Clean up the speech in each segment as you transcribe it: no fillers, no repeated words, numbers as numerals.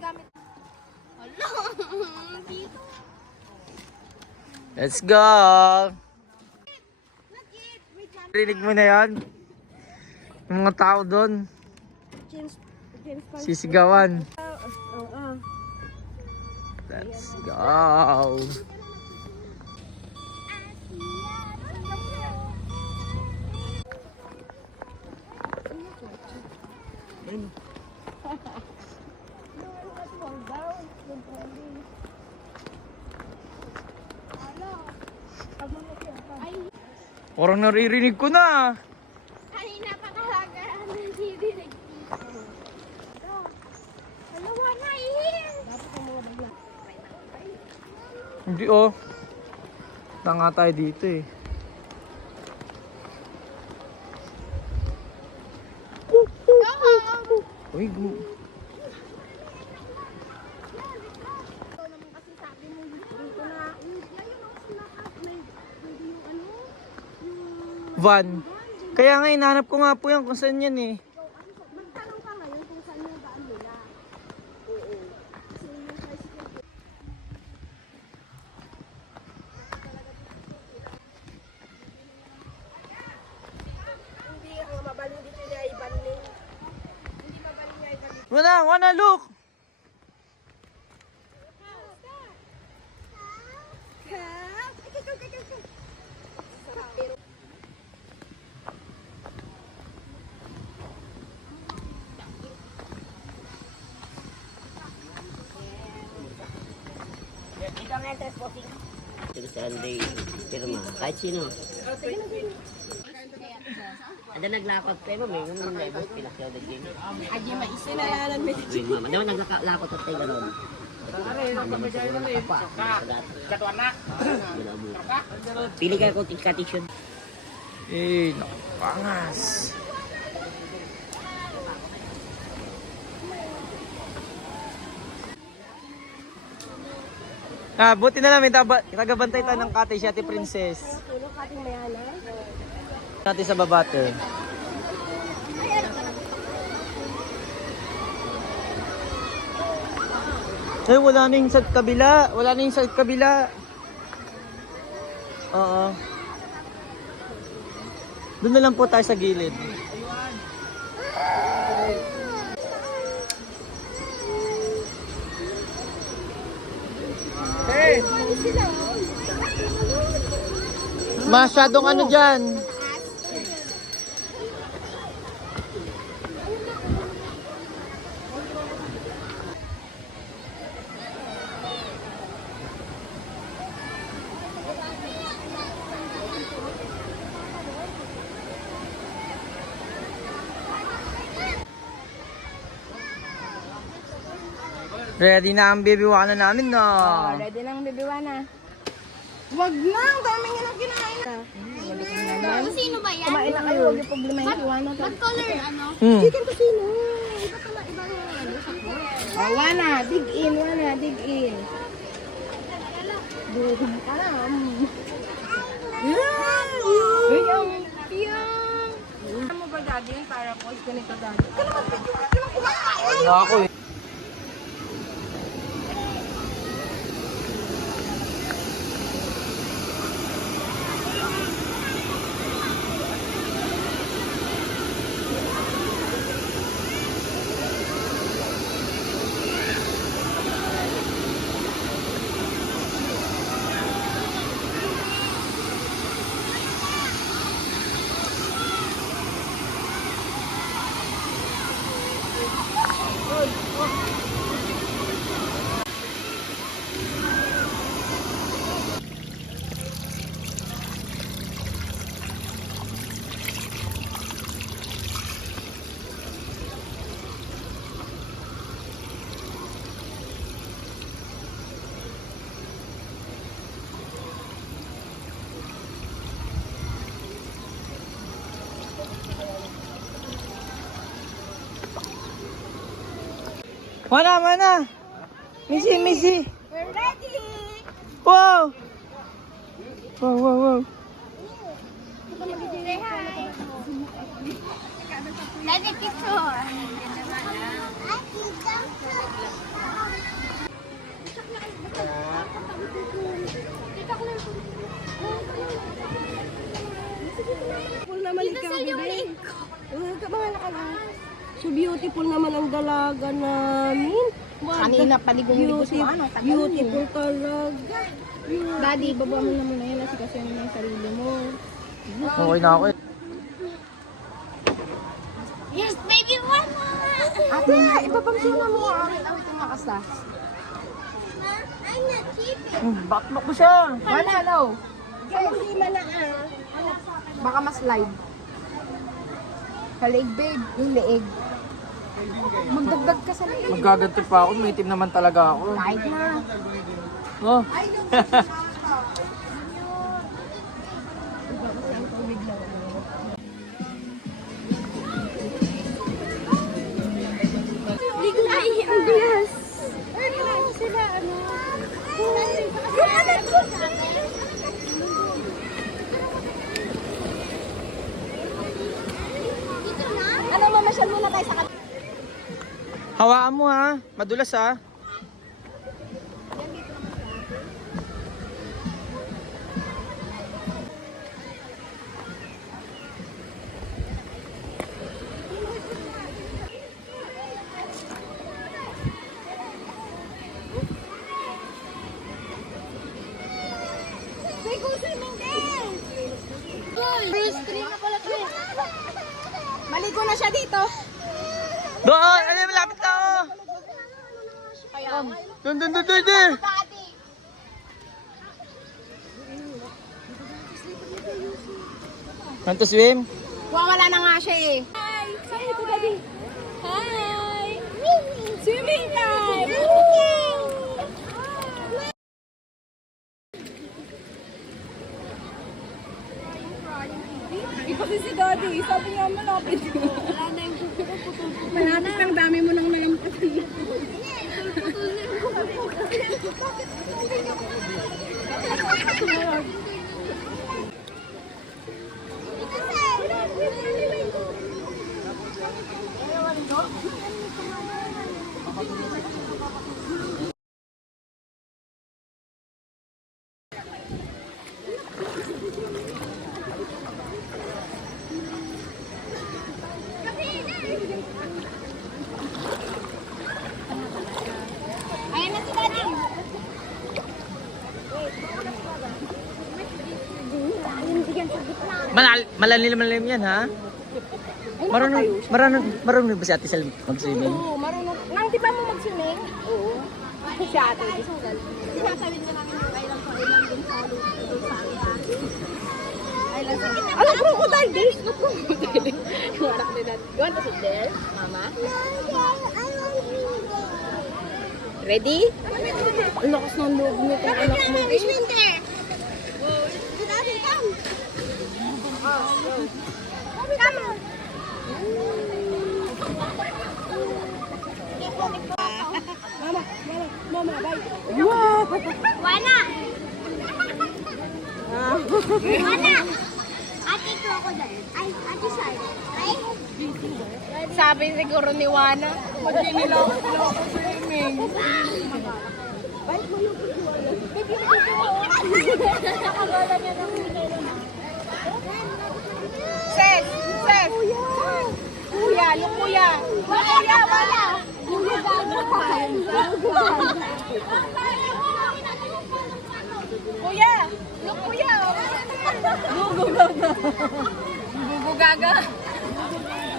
gamit. Hala, dito. Let's go! Rinig mo na yan? Yung mga tao doon. Sisigawan. Let's go! Parang naririnig ko na. Kanina pa talaga naririnig dito. Dalawa na ihin. Hindi oh. Tanga tayo dito eh. Uy, van. Kaya nga hinahanap ko nga po yan kung saan yan eh. Magtanong ka ngayon kung saan yung daan nila. Oo. Kasi yung tricycle. Hindi ako mabaling dito niya ibaling. Hindi mabaling niya ibaling. Wanna look! Sunday, pirma. Kahit sino. Ada naglakot kayo, ma'am. Yung mga ibos pinakyaw na din. Aji maisin na lalan mo. Uy, ma'am. Ada naglakot at tayo gano'n. Pili kayo kung tika-tissue. Eh, nakapangas. Ah, buti na lang may tagabantay tayo ng cottage, Ate Princess. Tulog ating mayana. Natin sa babate. Eh, wala na yung sa kabila. Wala na yung sa kabila. Oo. Doon na lang po tayo sa gilid. Hey! Masyadong ano dyan. Ready na ang bibiwanan namin, no? Ready lang bibiwa na. Wag na, ang dami nga nang kinain. Sino ba yan? Kumain na kayo, huwag yung problema yung iwanan. What color, ano? Chicken casino. Iba pala, iba yung ano, sakmo. Oh, wana, dig in, wana, dig in. Duhum ka na. Ano mo ba daddy yun para post ganito daddy? Kaya naman video, Wala ako eh. Mana? Missy. We're ready! Wow! Wow. Say hi! Daddy, picture! Beautiful naman ikaw, bebe. Kabahala ka na. So beautiful naman ang dalaga namin. Kanina paligong-ligo sa ano. Beautiful talaga. Daddy, baba mo na muna yan. Kasi mo na yung sarili mo. Okay na ako eh. Yes, baby, Wana! Ate, ipapamsuna mo ang awit yung makasa. I'm not keeping. Bakit mo siya? Wana, hello. Hindi man na baka ma-slide. Kalig, babe. Yung leeg. Magdagdag ka sa leeg. Magaganti pa ako, may itim naman talaga ako. Kahit na. Oh. Ligo na ang glass. Sila, ano? Yung anak ko! Ano, mamasyal muna tayo sa kapit. Hawaan mo ha, madulas ha. May go swimming din! First screen na pala to eh. Maligo na siya dito. Doon! Ano yung malapit ka oh! Kaya, Doon! Daddy. Want to swim? Wala na nga siya eh. Hi! Hi, ito Daddy. Hi! Swimming time! Ipati si Daddy, sabi niya malapit. Wala na yung puputol. Malapit ang dami mo nang nalampasan. Ayan na si Daddy. Malalim yan ha? Marunong ba si Ate Sel mag-swimming? Oo, marunong. Nang di ba mo mag-swimming? Oo. Si Ate. Sinasawin na namin yung island ko. Island din sa Island sa Alam, crocodile days. No, crocodile. Yung anak ni Dad. You want to sit there, Mama? Ready? Ang lakas ng loob mo itong anak mo. Swim there. Daddy, come. Come on. Mama, bye. Wow! Wana! Wana! Ate crocodile. Ay, ate shark. Ay? Sabi siguro ni Wana, magninilaw ako swimming. Bye, malupit ni Wana. Baby, nakagala niya ng Ses! Ses! Kuya, look kuya! Kuya, wala! Kuya, gago ka! Kuya! Look kuya! Gugu gaga! Gugu gaga!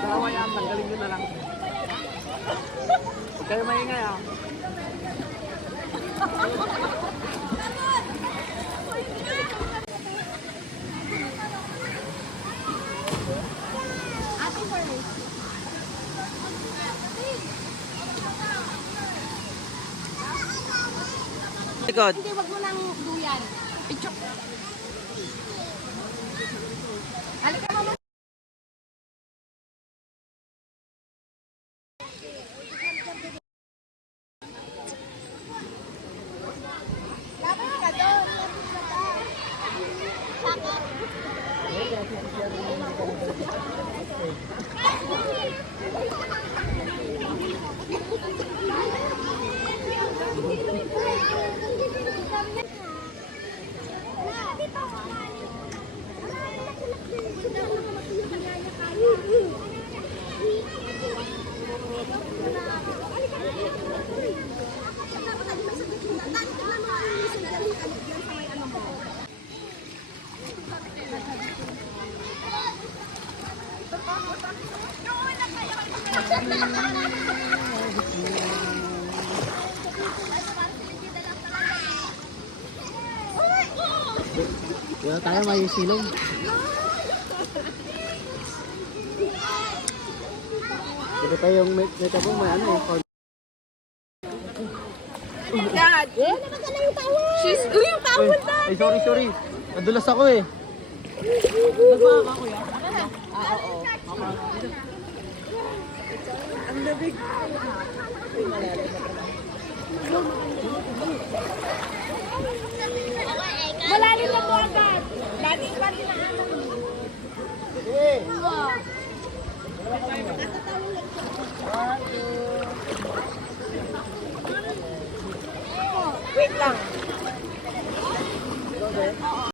Dawa yan, tanggalin nyo na lang. Huwag kayo maingay ah. Ate first. Likod. Hindi, wag mo nang duyan. Pichok. Halika mo. Kaya tayo may silong. Dito tayo yung may tapong may ano eh. Dad! Eh, nakagala yung tawel! Uy, yung tawel, Dad! Ay, sorry. Nadulas ako eh. Malalim na po agad! Dati pa rin na ano. Wait lang.